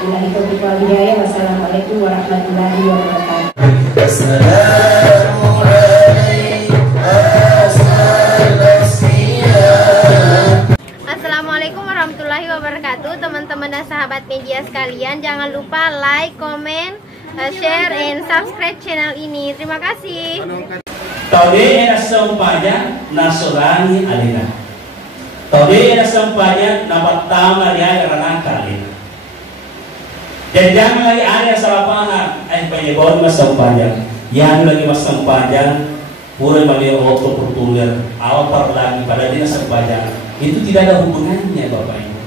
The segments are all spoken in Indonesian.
Billahi taufiq wal hidayah. Wassalamualaikum warahmatullahi wabarakatuh. Assalamualaikum warahmatullahi wabarakatuh. Teman-teman dan sahabat media sekalian, jangan lupa like, comment, share, and subscribe channel ini. Terima kasih. Tode na sampanya nasolani alina. Tode na sampanya napatama dia karena kalina. Dan jangan lagi ada salapahan penyebabkan mas sampanya. Yang lagi mas sampanya pura bagi auto portuler awal lagi pada dia sampanya. Itu tidak ada hubungannya Bapak Ibu.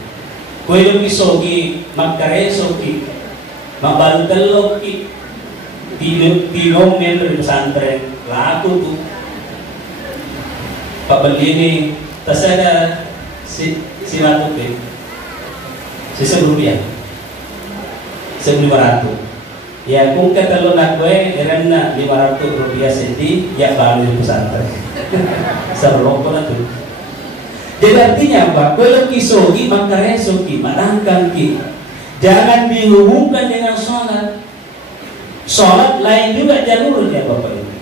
Kue kisogi makaresoki mabalutaloki tilong nelo di pesantren laku tuh Pak Belini tasada si laku ke si ₹1,000 1.500 ya kung katalo na kue eran na ₹500 senti ya balu di pesantren sarloko na tuh. Jadi artinya apa? Kalau kisogi makaresoki madangkan ki jangan dihubungkan dengan sholat. Sholat lain juga jalurnya Bapak Ibu.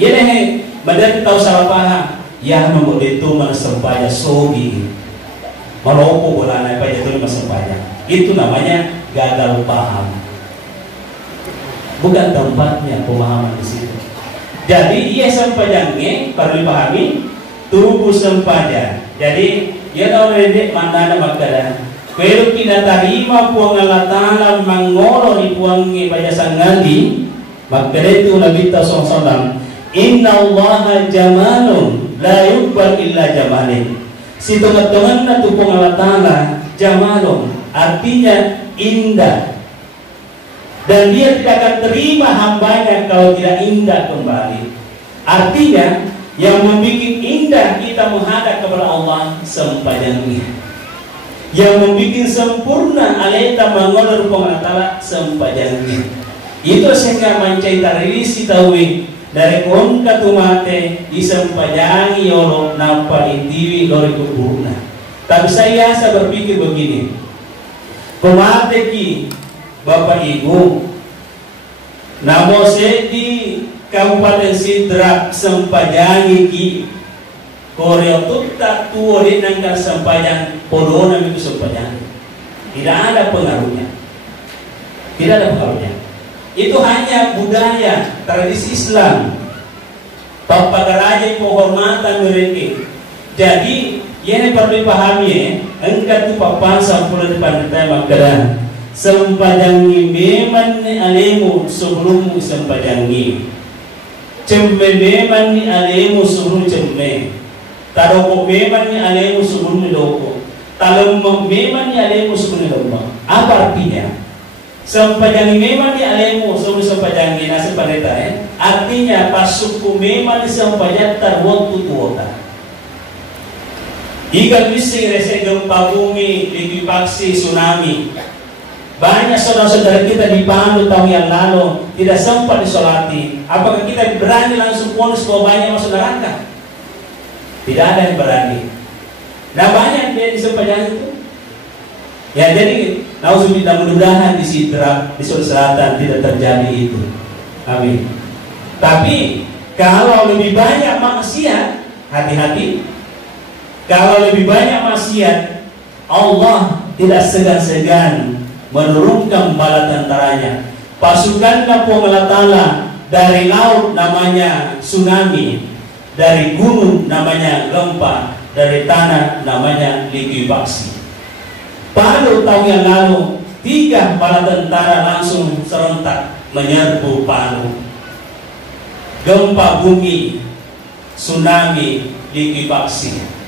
Ya nih, badan tahu salah paham. Ya membuat itu masempaya sogi. Malopo bola naik pada itu masempaya. Itu namanya gagal paham. Bukan tempatnya pemahaman di situ. Jadi ia sempajangnya perlu dipahami tubuh sempaja. Jadi ya tahu dedek mandana makada. Pero kinatarima po ang Allah Ta'ala mangolo ni puwangi bayasan ngandi magkada itu Nabi SAW inna allaha jamalun la yubbal illa jamalin si tungat-tungat na itu po ang Allah Ta'ala jamalun artinya indah dan dia tidak akan terima hambanya kalau tidak indah kembali. Artinya yang membuat indah kita menghadap kepada Allah sempajangnya, yang membuat sempurna aleta mangolor pengatala sempajangnya. Itu sehingga mancai tarisi tawi dari kon katumate isampajangi yolo nampa intiwi lori kupurna. Tapi saya berpikir begini, pemate ki Bapak Ibu namo di Kabupaten Sidrap sempajangi ki Koreo tak tuori nangka sempajang podona itu sempajang. Tidak ada pengaruhnya. Tidak ada pengaruhnya. Itu hanya budaya tradisi Islam. Papagaraja penghormatan mereka. Jadi yang perlu dipahami engkau tu papan sampul depan makada sempajangi memang alemu sebelum sempajangi. Cembe memang alemu sebelum cembe. Taroko memang alemu sebelum loko. Talembok memang alemu sebelum lembok. Apa artinya? Sempajangi memang alemu sebelum sempajangi nasi paneta artinya pasuku memang sempajat terwaktu tuota. Jika bising rese gempa bumi, likuifaksi, tsunami, banyak saudara-saudara kita di Palu tahun yang lalu tidak sempat disolati. Apakah kita berani langsung ponis bahwa banyak masuk neraka? Tidak ada yang berani. Nah banyak dia di sepanjang itu. Ya jadi, nauzubillah, mudah-mudahan di Sidrap, di Sulawesi Selatan tidak terjadi itu. Amin. Tapi kalau lebih banyak maksiat, hati-hati. Kalau lebih banyak maksiat, Allah tidak segan-segan menurunkan bala tentaranya. Pasukan Allah Ta'ala dari laut namanya tsunami, dari gunung namanya gempa, dari tanah namanya likuifaksi. Palu tahun yang lalu 3 bala tentara langsung serentak menyerbu Palu. Gempa bumi, tsunami, likuifaksi.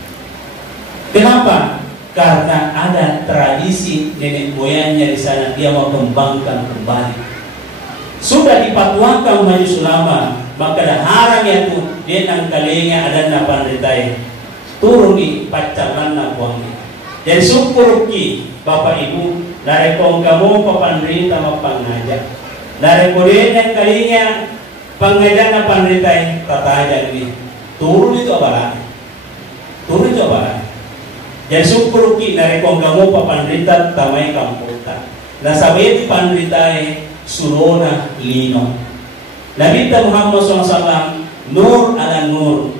Kenapa? Karena ada tradisi nenek moyangnya di sana, dia mau kembangkan kembali. Sudah dipatuakan majelis ulama, maka ada haram ya tuh dia nang kalengnya ada napan ritai turun di pacaran nabuangnya. Jadi syukur ki Bapak Ibu dari kong kamu papanrita mapangajak dari koden yang kalinya pangajak napan ritai kata aja ini turun itu apa? Turun itu apa? Jadi syukur ki dari kong kamu papanrita tamai kamputa. Nah sabeti pandritai surona lino. Nabi Muhammad SAW nur ala nur.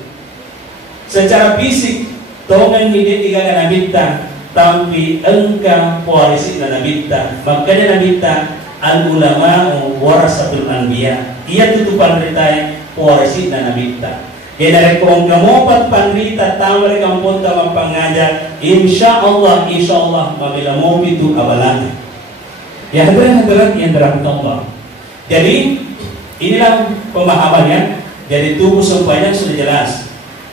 Secara fisik tongan ini tiga Nabi tapi engkau polisi Nabi. Makanya Nabi al ulama warasatul anbiya. Ia tutupan ritai polisi Nabi. Jadi dari kamu pandrita tahu dari kampung tahu pengajar. Insya Allah mabila mau itu abalan. Ya hadirin yang dirahmati Allah. Jadi inilah pemahamannya. Jadi tubuh sempajang sudah jelas.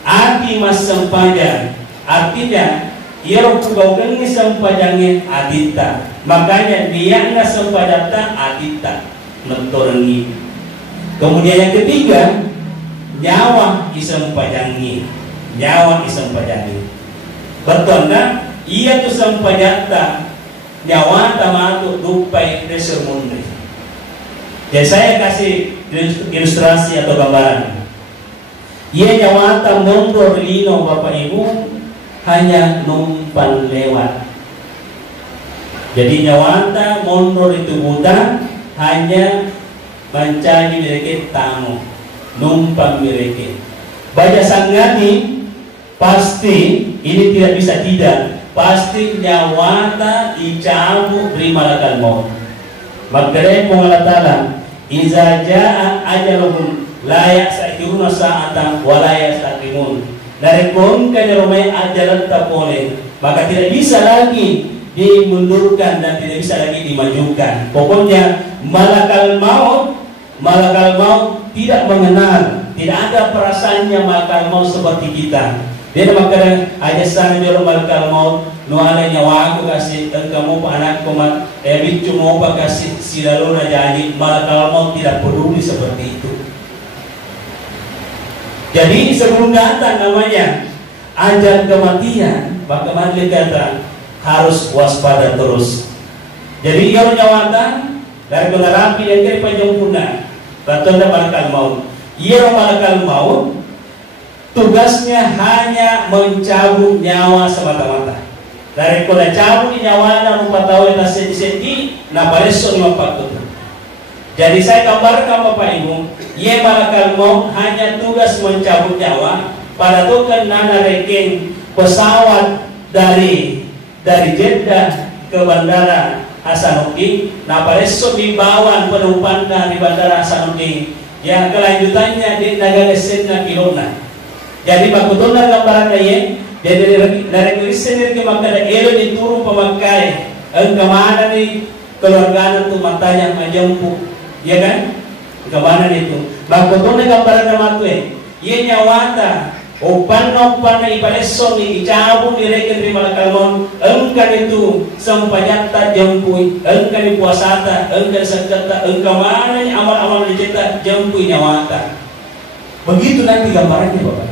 Arti mas sempajang artinya ia kau kengi sempajangnya adita. Makanya dia nggak sempajata adita mentorengi. Kemudian yang ketiga nyawa isempajangi. Nyawa isempajangi. Betulnya ia tu sempajata nyawa tamatu dupai resur mundri. Jadi saya kasih ilustrasi atau gambaran. Ia nyawata mundur lino Bapak Ibu hanya numpan lewat. Jadi nyawata mundur itu buta hanya mencari mereka tamu numpang mereka. Baca sanggani pasti ini tidak bisa tidak. Pasti nyawata dicabut dari malaikat maut. Makanya Allah Ta'ala iza jaa ajaluhum la ya'khiruna sa'atan wa la yastaqdimun. Dari kongkanya rumai ajalan tak boleh, maka tidak bisa lagi dimundurkan dan tidak bisa lagi dimajukan. Pokoknya malaikat maut tidak mengenal, tidak ada perasaannya malaikat maut seperti kita. Dia makanya aja sana dia malaikat maut nuala nyawa aku kasih kamu anak komat bicu mau kasih silaluna janji malaikat maut tidak peduli seperti itu. Jadi sebelum datang namanya ajal kematian, maka malaikat kata harus waspada terus. Jadi kalau nyawatan dari pengarapi yang dari penjempuna, betulnya malaikat maut. Ia malaikat maut tugasnya hanya mencabut nyawa semata-mata. Dari kena cabut nyawa na rupa tahu yang senti na pareso ni mapakut. Jadi saya gambarkan Bapak Ibu, ia malaikat maut hanya tugas mencabut nyawa. Pada token nana reken pesawat dari Jeddah ke Bandara Hasanuddin. Nah pareso dibawa penumpang dari Bandara Hasanuddin. Yang kelanjutannya di negara Sena Kilona. Jadi bakutona gambaran ya. Jadi dari Kristen ke makna elo diturun pemakai. Kemana nih keluarga itu matanya majempu, ya kan? Kemana itu? Bakutona gambaran nama tuh. Ia nyawata. Opan ipareso ni icabu direken di malaikat maut. Engkan itu sempajata jempui. Engkan puasata, engkan sakata, engkan mana amal-amal dicetak jempui nyawata. Begitu nanti gambarannya Bapak.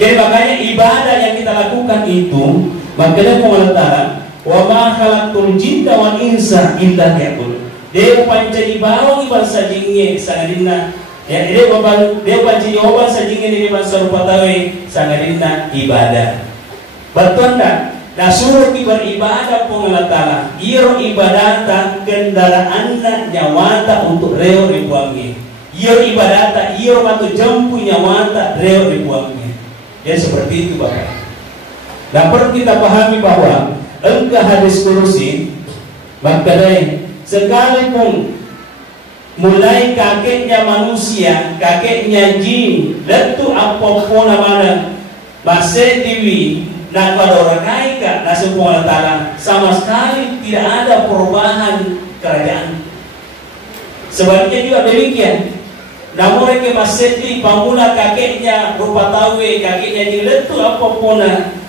Jadi makanya ibadah yang kita lakukan itu, makanya Allah Ta'ala wa ma khalaqtul jinna wal insa illa liya'budun. Dia pancari bawang bangsa jinge sangadina. Ya dia pancari bawang sajinge di bangsa rupa tawe sangadina ibadah. Betul tak? Nah suruh beribadah Allah Ta'ala. Iro ibadata kendaraanna nyawata untuk reo ribuangi. Iro ibadata iro matu jempu nyawata reo ribuangi. Ya seperti itu Bapak. Nah perlu kita pahami bahwa engkau hadis kursi makanya sekalipun mulai kakeknya manusia, kakeknya jin, letu apapun mana masih diwi nak wadorakai kak nasib Allah Ta'ala sama sekali tidak ada perubahan kerajaan. Sebaliknya juga demikian. Namun mereka masih di pamula kakeknya berupa tawe, kakeknya diletu apapun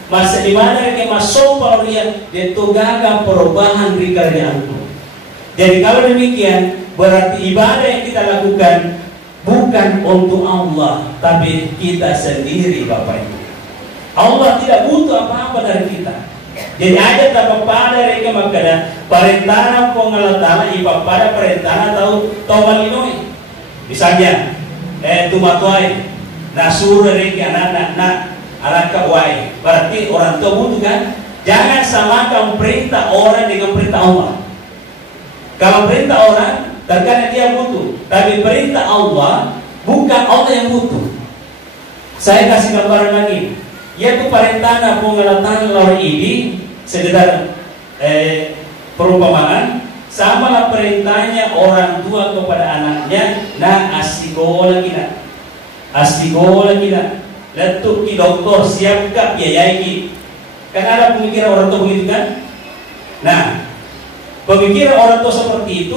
masih di mana mereka masuk kalau dia gagal perubahan di kerajaan. Jadi kalau demikian berarti ibadah yang kita lakukan bukan untuk Allah, tapi kita sendiri Bapak Ibu. Allah tidak butuh apa-apa dari kita. Jadi ada tak pada mereka makanya perintah pengalatana iba pada perintah tahu malinoi. Misalnya, tumatuai, nasur dari anak kawai, berarti orang tua butuh kan? Jangan samakan perintah orang dengan perintah Allah. Kalau perintah orang, terkadang dia butuh, tapi perintah Allah bukan Allah yang butuh. Saya kasih gambaran lagi, yaitu perintah pengelatan lor ini sekedar perumpamaan, samalah perintahnya orang tua kepada anaknya, nah asikola kita, letuk ki dokter siapkan biayai ki. Kan ada pemikiran orang tua begitu kan? Nah, pemikiran orang tua seperti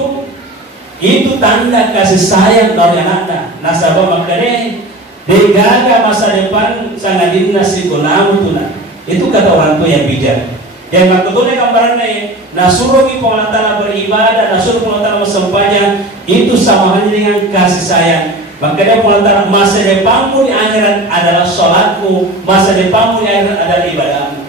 itu tanda kasih sayang dari anaknya. Nah, sebab makanya degaga masa depan sangat dinasi gunamu tuna. Itu kata orang tua yang bijak. Yang makanya gambarannya, nasuruh ki pengatala beribadah, nasuruh pengatala sempajang, itu sama halnya dengan kasih sayang. Makanya pengatala masa depanmu di akhirat adalah sholatmu, masa depanmu di akhirat adalah ibadahmu.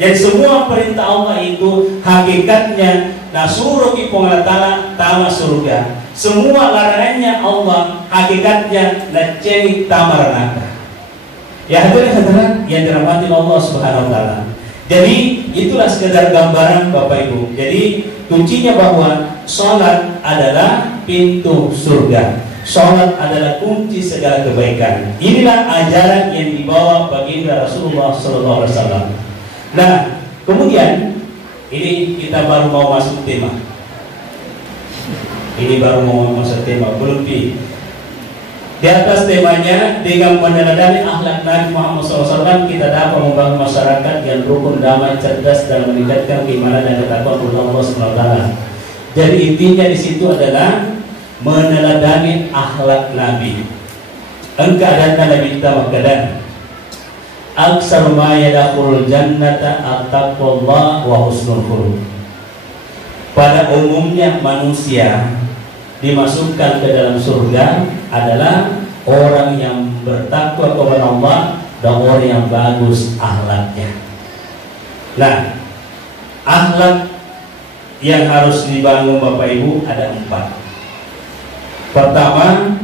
Jadi semua perintah Allah itu hakikatnya nasuruh ki pengatala tama surga. Semua larangannya Allah hakikatnya nacengi tamar neraka. Ya hadirin yang dirahmati Allah Subhanahu wa taala. Jadi itulah sekedar gambaran Bapak Ibu. Jadi kuncinya bahwa sholat adalah pintu surga. Sholat adalah kunci segala kebaikan. Inilah ajaran yang dibawa baginda Rasulullah SAW. Nah, kemudian ini kita baru mau masuk tema. Ini baru mau masuk tema, belum di atas temanya dengan meneladani akhlak Nabi Muhammad SAW kita dapat membangun masyarakat yang rukun, damai, cerdas dan meningkatkan keimanan dan ketakwaan kepada Allah SWT. Jadi intinya di situ adalah meneladani akhlak Nabi. Engkau dan Nabi kita makadan. Aksar ma yadkhulul jannata at-taqwallah wa husnul khuluq. Pada umumnya manusia dimasukkan ke dalam surga adalah orang yang bertakwa kepada Allah dan orang yang bagus akhlaknya. Nah, akhlak yang harus dibangun Bapak Ibu ada 4. Pertama,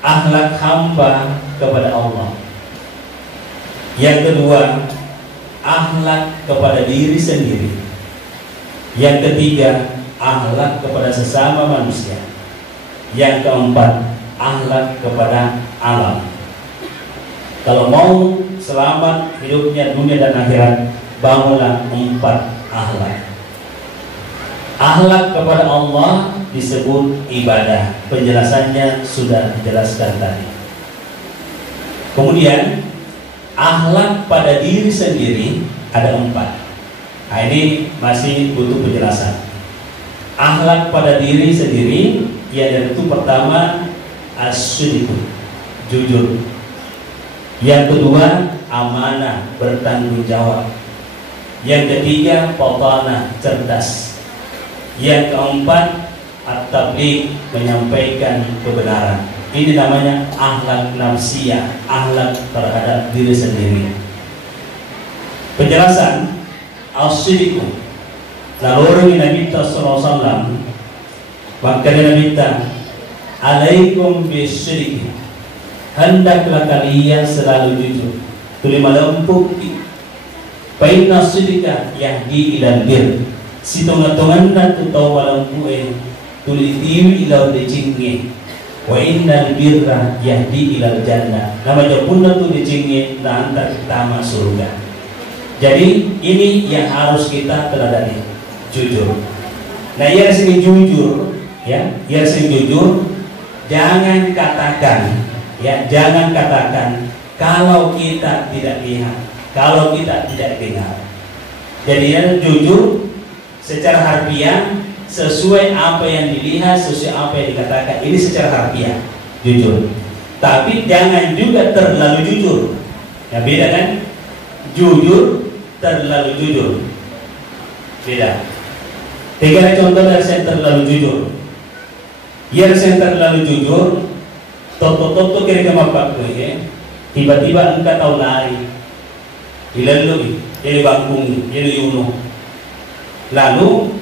akhlak hamba kepada Allah. Yang kedua, akhlak kepada diri sendiri. Yang ketiga, akhlak kepada sesama manusia. Yang keempat, akhlak kepada alam. Kalau mau selamat hidupnya dunia dan akhirat, bangunlah 4 akhlak. Akhlak kepada Allah disebut ibadah. Penjelasannya sudah dijelaskan tadi. Kemudian akhlak pada diri sendiri ada 4. Nah, ini masih butuh penjelasan. Akhlak pada diri sendiri yaitu pertama as-sidqu, jujur. Yang kedua amanah, bertanggung jawab. Yang ketiga fatanah, cerdas. Yang keempat at-tabligh, menyampaikan kebenaran. Ini namanya akhlak nafsiyah, akhlak terhadap diri sendiri. Penjelasan as-sidqu. Lalu Nabi sallallahu alaihi wasallam maka Nabi alaikum bis-sidqi. Hendaklah kalian selalu jujur. Tuli malempuk. Fa inna sidqa yahdi ila bir. Sitonga-tongan tu tau malampu tuli tiwi ila decingge. Wa innal birra yahdi ilal jannah. Nama japunda tu dicingi na antar kita masuk surga. Jadi ini yang harus kita teladani, jujur. Nah, ia sini jujur, ya, ia sini jujur. Jangan katakan, ya, jangan katakan kalau kita tidak lihat, kalau kita tidak dengar. Jadi yang jujur secara harfiah, sesuai apa yang dilihat, sesuai apa yang dikatakan. Ini secara harfiah, jujur. Tapi jangan juga terlalu jujur. Ya, beda kan? Jujur, terlalu jujur, beda. Tiga contoh dari saya terlalu jujur. Yang saya terlalu jujur, toto kira kemapak ya. Tiba-tiba engkau tahu lari, dilalui, jadi bangkung, jadi yuno. Lalu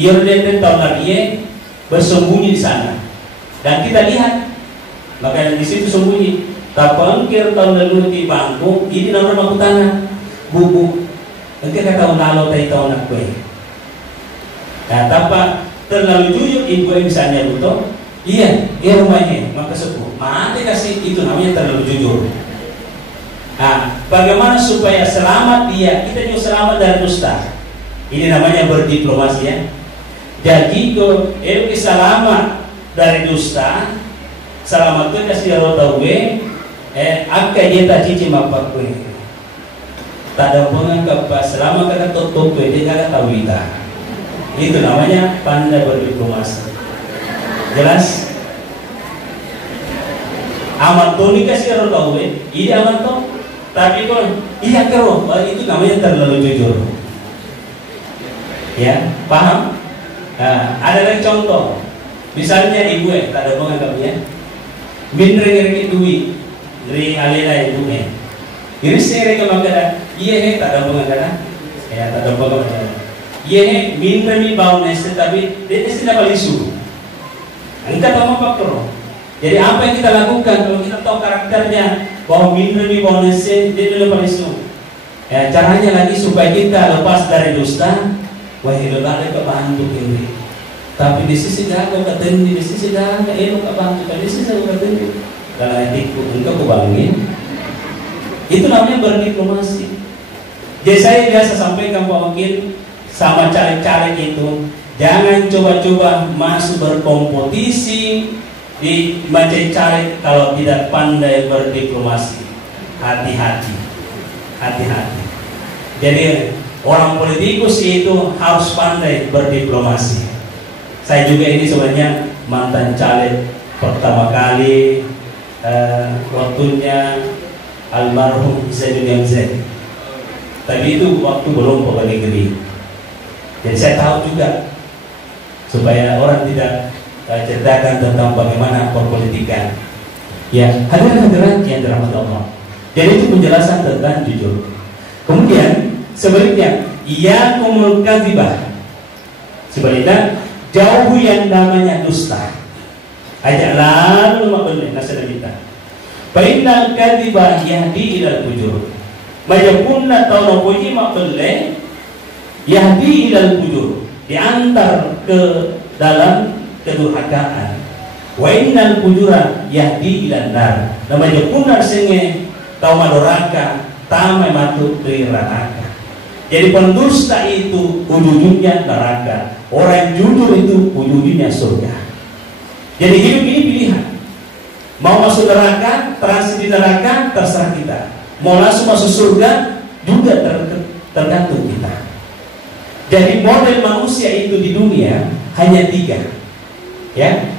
ia berdengar tahu lari, bersembunyi di sana. Dan kita lihat, maka di situ sembunyi. Tapangkir tahun lalu di bangku, ini nomor bangku tanah, bubu. engke kata nalo tai tahu nak kue. Nah, tanpa terlalu jujur ibu misalnya butuh, iya rumahnya, maka sepuh. Mati kasih itu namanya terlalu jujur. Nah, bagaimana supaya selamat dia, kita juga selamat dari dusta. Ini namanya berdiplomasi ya. Jadi kalau selamat dari dusta, selamat itu kasih tahu akka jeta cici mapak kue. Tak ada penganggap selama kata tutup kue dia kata tahu kita. Itu namanya pandai berdiplomasi. Jelas? Amat tuh nih kasih tahu ini amat tuh. Tapi kalau iya kero, itu namanya terlalu jujur. Ya, paham? Nah, ada lagi contoh. Misalnya ibu tak ada penganggapnya. Binreng duit dari alena ibu Ini saya maka iya tak ada penganggap. Ya tak ada penganggap. Iya binreng bau neste tapi dia tidak balisu. Engkau tahu apa kero? Jadi apa yang kita lakukan kalau kita tahu karakternya bahwa binreng bau neste dia tidak balisu. Ya caranya lagi supaya kita lepas dari dusta. Wah itu ada kebantu ini. Tapi di sisi jaga ketendi, di sisi jaga elok kebantu, di sisi jaga ketendi. Kalau etikku engkau kebangun. Itu namanya berdiplomasi. Jadi saya biasa sampaikan Pak Wakil sama caleg-caleg itu, jangan coba-coba masuk berkompetisi di macam caleg kalau tidak pandai berdiplomasi. Hati-hati, hati-hati. Jadi orang politikus itu harus pandai berdiplomasi. Saya juga ini sebenarnya mantan caleg pertama kali waktunya almarhum Zainuddin Zain. Tapi itu waktu belum pegawai negeri. Jadi saya tahu juga supaya orang tidak ceritakan tentang bagaimana perpolitikan. Ya, hadirin-hadirin yang dirahmati Allah. Jadi itu penjelasan tentang jujur. Kemudian sebaliknya, ia kumul kadzibah. Sebaliknya, jauh yang namanya dusta. Ajak lalu makhluk nasihat kita. Fa'innal kadzibah yahdi ilal fujur. Mayakunna tawna puji makhluk yahdi ilal fujur, diantar ke dalam kedurhakaan. Wa innal fujura yahdi ilal nar. Namanya kunar senge tau madoraka tamai matu ke neraka. Jadi pendusta itu ujung-ujungnya neraka. Orang yang jujur itu ujung-ujungnya surga. Jadi hidup ini pilihan. Mau masuk neraka, transit di neraka, terserah kita. Mau langsung masuk surga, juga tergantung kita. Jadi model manusia itu di dunia hanya 3. Ya.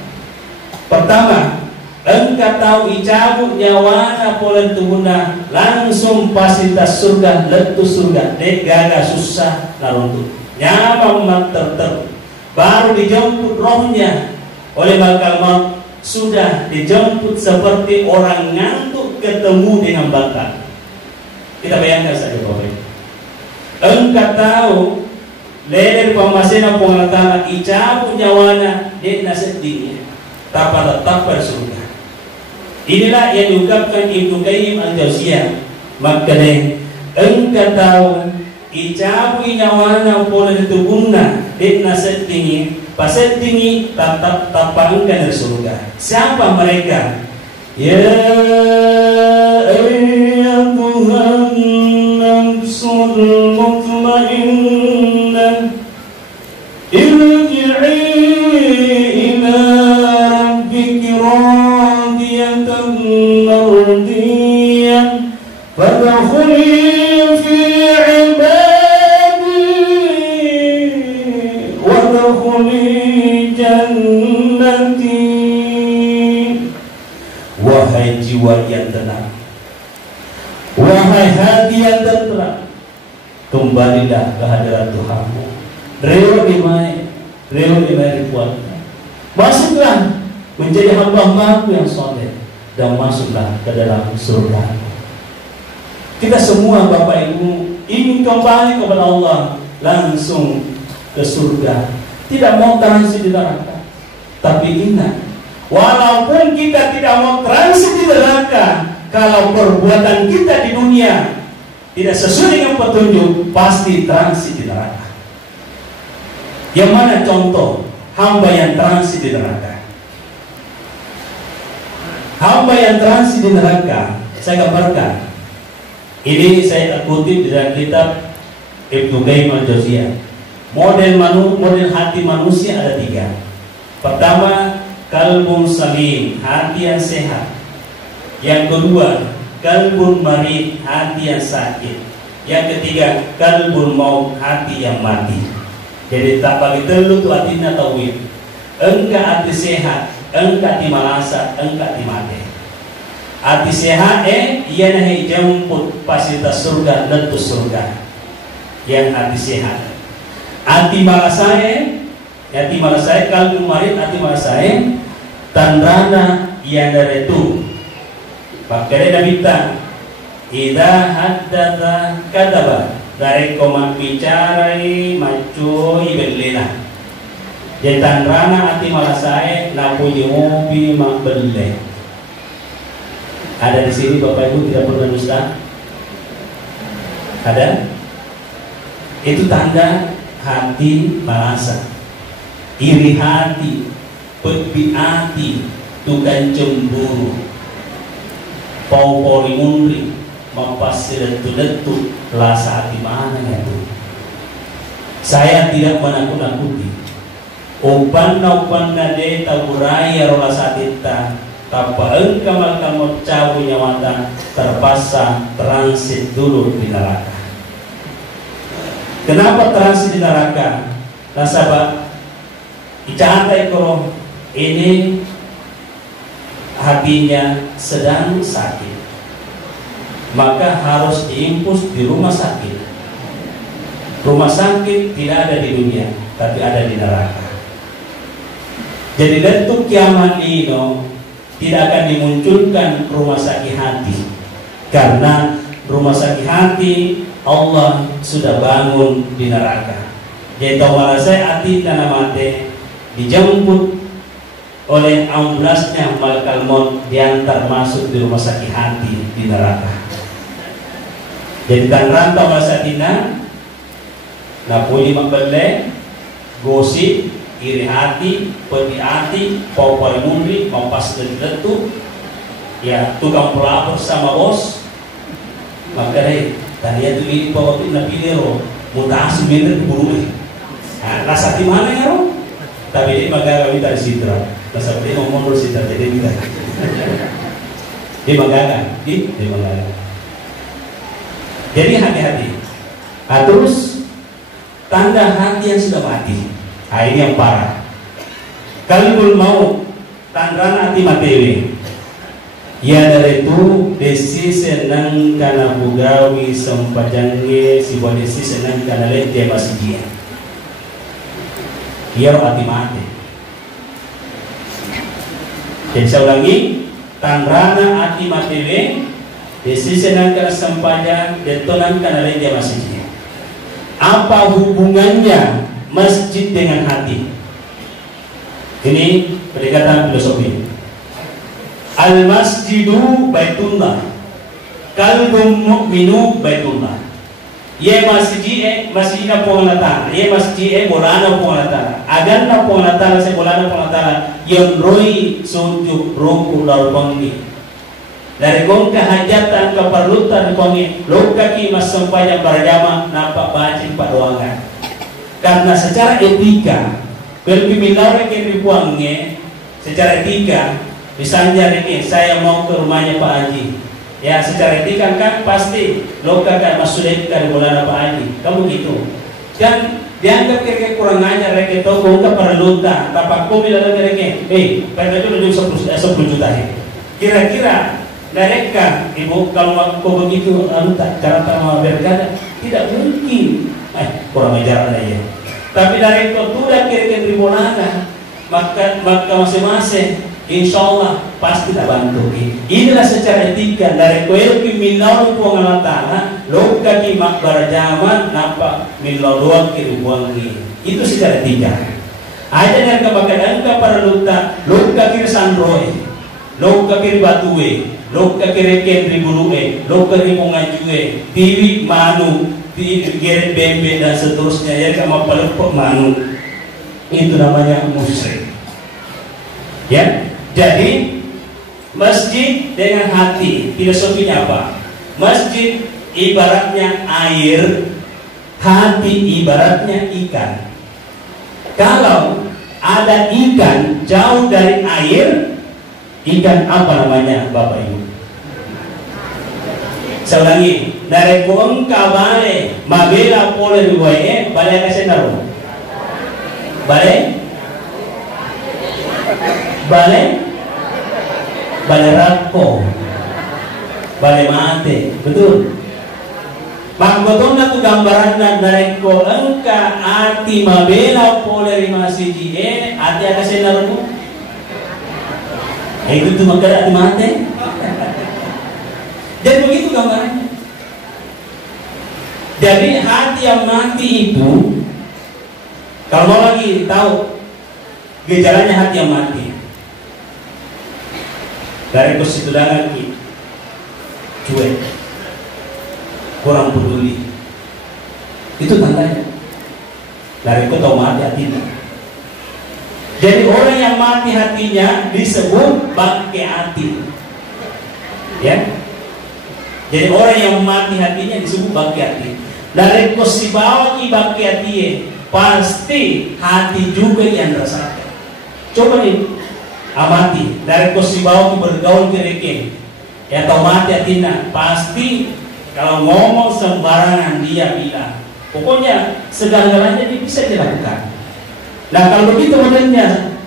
Pertama, engkau tahu icabut nyawana polen tubuhna langsung pasitas surga, letus surga, dek gaga susah naruntuk. Nyaman terter. Baru dijemput rohnya oleh malaikat maut, sudah dijemput seperti orang ngantuk ketemu dengan bakal. Kita bayangkan saja Bapak. Engkau tahu lele pamasena pengatana icabut nyawana dek nasedih. Tetap pada surga. Inilah yang diungkapkan Ibnu Qayyim Al-Jauziyah. Maka engkau tahu icabu nyawana pola ditubunna dikna settingi pasettingi tetap tapangkan dari surga. Siapa mereka? Ya ayyuhan nafsul mutmainnah irji'i ila rabbiki radiyatan mardiyah fadkhuli fi ibadi wadkhuli jannati. Wahai jiwa yang tenang, wahai hati yang tenteram, kembalilah ke hadirat Tuhanmu. Reo dimai ribuan. Masuklah menjadi hamba-Hamba yang soleh dan masuklah ke dalam surga. Kita semua Bapak Ibu ingin kembali kepada Allah, langsung ke surga, tidak mau transit di neraka. Tapi ingat, walaupun kita tidak mau transit di neraka, kalau perbuatan kita di dunia tidak sesuai dengan petunjuk, pasti transit di neraka. Yang mana contoh hamba yang transit di neraka? Hamba yang transit di neraka, saya gambarkan. Ini saya kutip dari kitab Ibnu Qayyim al-Jauziyah. Model hati manusia ada 3. Pertama, kalbun salim, hati yang sehat. Yang kedua, kalbun marid, hati yang sakit. Yang ketiga, kalbun maut, hati yang mati. Jadi tak bagi telu tu artinya tauhid. Engkau hati sehat, engkau hati malasa, engkau hati mati. Hati sehat ia nahi jemput fasilitas surga, letus surga. Yang hati sehat. Hati malasa kalbun marid, hati malasa tandrana yang dari itu. Makanya Nabi idza haddatsa kadaba, dari koma bicara macu ibelina. Jetan rana ati malasae napu mobi mabelle. Ada di sini Bapak Ibu tidak perlu dusta? Ada? Itu tanda hati malasa, iri hati, pedih hati, tukang cemburu, pau-pau mundri, mempasti letu-letu, rasa hati mana itu? Saya tidak menakut-nakuti. Upan nade taburaya rola satita, tanpa engkau kamu cabu nyawata terpaksa transit dulu di neraka. Kenapa transit di neraka? Nasabah icahantai koro ini hatinya sedang sakit, maka harus diimpus di rumah sakit. Rumah sakit tidak ada di dunia, tapi ada di neraka. Jadi bentuk kiamat ini tidak akan dimunculkan rumah sakit hati, karena rumah sakit hati Allah sudah bangun di neraka. Jadi tahu saya hati tanah mati dijemput oleh ambulansnya malaikat maut, diantar masuk di rumah sakit hati di neraka. Jadi dan rantau masatina napuli mabelle, gosip, iri hati, pedih hati, pau-pau mundri, mampas letu, ya tukang pelapor sama bos. Makanya tadi itu ini bawa tu napilero, mutasi bener buru. Rasa di mana ya ro? Tapi dia magaga kita di situ. Rasa dia ngomong di situ jadi kita. Dia magaga. Jadi hati-hati. Terus tanda hati yang sudah mati. Ini yang parah. Kalbul mau tanda hati mati. Ya dari itu desi senang karena bugawi sempajangnya si desi senang karena lete masih dia. Dia hati mati. Jadi saya ulangi, tandrana hati mati desi senang karena sempajang detonan karena lete masih dia. Apa hubungannya masjid dengan hati? Ini pendekatan filosofi. Al-masjidu baitullah, kalbum mu'minu baitullah. Ye masjid pongatana, ye masjid bolana pongatana, aganna pongatana se bolana pongatana, yang roi sujud ruku dalbangi. Dari kong kehajatan keperluan kongi, lokaki mas sempaya berjamaah nampak bacin padoangan. Karena secara etika, berpimilau yang dibuangnya, secara etika. Misalnya ini saya mau ke rumahnya Pak Haji, ya secara etika kan pasti loka kan masuk dari bulan Pak Haji, kamu gitu. Dan dianggap kira-kira kurang ajar reke toko ke perlu tak, tapak kau bilang reke, pada itu udah 10 juta ya. Kira-kira mereka ibu kalau kau begitu tak cara sama berkata tidak mungkin, kurang ajar ada ya. Tapi dari itu sudah kira-kira ribuan maka masing-masing insya Allah pasti tak bantu. Inilah secara etika dari kuil milau puang tanah, loka ki makbar zaman nampak milau luang kiri buang ni. Itu secara etika. Ada yang kebakan angka para luka, loka kiri sandroe, loka kiri batue, loka kereken ribulue, loka ribungajue, tiwi manu, geret bembe dan seterusnya, ya kamu palepok manu. Itu namanya musyrik. Ya, jadi masjid dengan hati, filosofinya apa? Masjid ibaratnya air, hati ibaratnya ikan. Kalau ada ikan jauh dari air, ikan apa namanya Bapak Ibu? Saya ulangi, dari kuang kabale, mabela pole riwaye, bale kasih naruh, bale, rako, bale mate, betul. Magotong na to gambaran na nareko engka ati mabela pole masiji ati ada senar mo. Itu tuh magkara ati mate. Jadi begitu gambarannya. Jadi hati yang mati itu, kalau mau lagi tahu gejalanya hati yang mati, dari kesidulangan kita cuek, kurang peduli, itu tandanya dari kota mati hatinya. Jadi orang yang mati hatinya disebut bangke hati, ya. Jadi orang yang mati hatinya disebut bangke hati. Dari kosibawa ki bangke hati, pasti hati juga yang rasakan. Coba nih amati dari kosibawa ki bergaul kereke, ya atau mati hatinya pasti. Kalau ngomong sembarangan dia bilang, pokoknya segala-galanya dia bisa dilakukan. Nah kalau begitu modelnya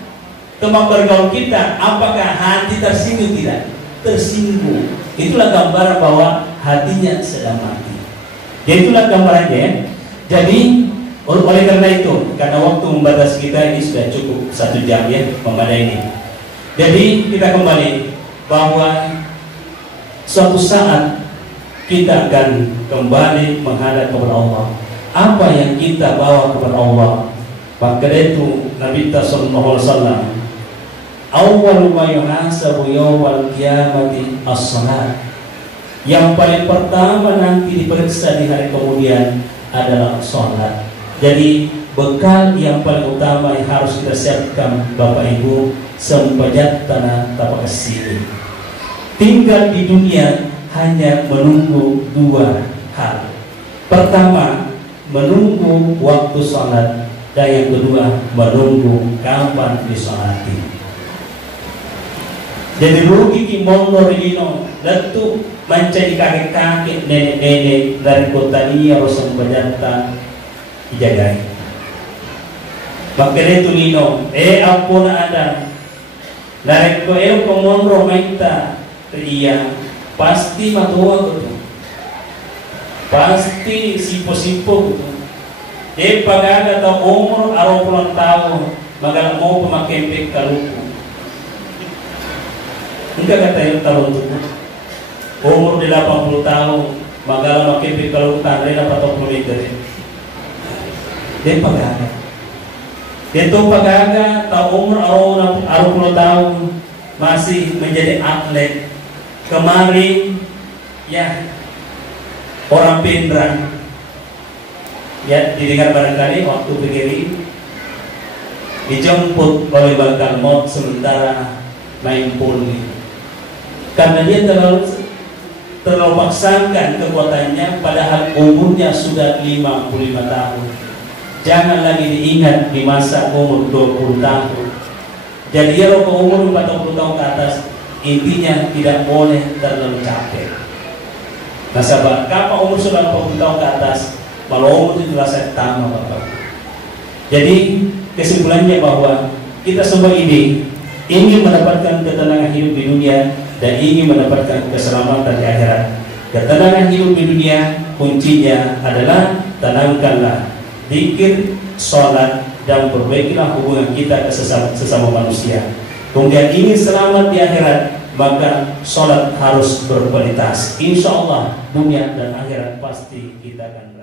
teman bergaul kita, apakah hati tersinggung tidak? Tersinggung. Itulah gambaran bahwa hatinya sedang mati. Ya itulah gambarannya. Jadi oleh karena itu, karena waktu membatasi kita ini sudah cukup 1 jam ya memadai ini. Jadi kita kembali bahwa suatu saat kita akan kembali menghadap kepada Allah. Apa yang kita bawa kepada Allah? Maka itu Nabi sallallahu alaihi wasallam, awwalu ma yuhasabu yawmal qiyamati as-salat. Yang paling pertama nanti diperiksa di hari kemudian adalah salat. Jadi bekal yang paling utama yang harus kita siapkan Bapak Ibu sempajat tanah tapak kesini. Tinggal di dunia hanya menunggu 2 hal. Pertama, menunggu waktu sholat, dan yang kedua, menunggu kapan disolati. Jadi rugi ki monor ino, letu mencari kakek-kakek, nenek-nenek dari kota ini harus sempajata dijagai. Maka itu nino, ampun ada dari ko komonro maita iya. Pasti matua gitu, pasti sipo-sipo gitu. Dia pagaga atau umur 20 tahun, magala mau pemakempek kaluku. Enggak kata yang tahun itu. Umur di 80 tahun, magala makempek kaluku tandai dapat 40 liter. Dia pagaga. Dia tuh pagaga atau umur 20 tahun masih menjadi atlet. Kemarin ya orang Pindrang ya didengar barangkali waktu begini dijemput oleh bakal maut sementara main poli karena dia terlalu paksakan kekuatannya padahal umurnya sudah 55 tahun. Jangan lagi diingat di masa umur 20 tahun. Jadi ya ke umur 40 tahun ke atas intinya tidak boleh terlalu capek. Nasabah, kapan umur sudah 40 tahun ke atas, malah umur itu terasa tamat Bapak. Jadi kesimpulannya bahwa kita semua ini ingin mendapatkan ketenangan hidup di dunia dan ingin mendapatkan keselamatan di akhirat. Ketenangan hidup di dunia kuncinya adalah tanamkanlah zikir, sholat, dan perbaikilah hubungan kita ke sesama manusia. Kemudian ingin selamat di akhirat, maka sholat harus berkualitas. Insya Allah dunia dan akhirat pasti kita akan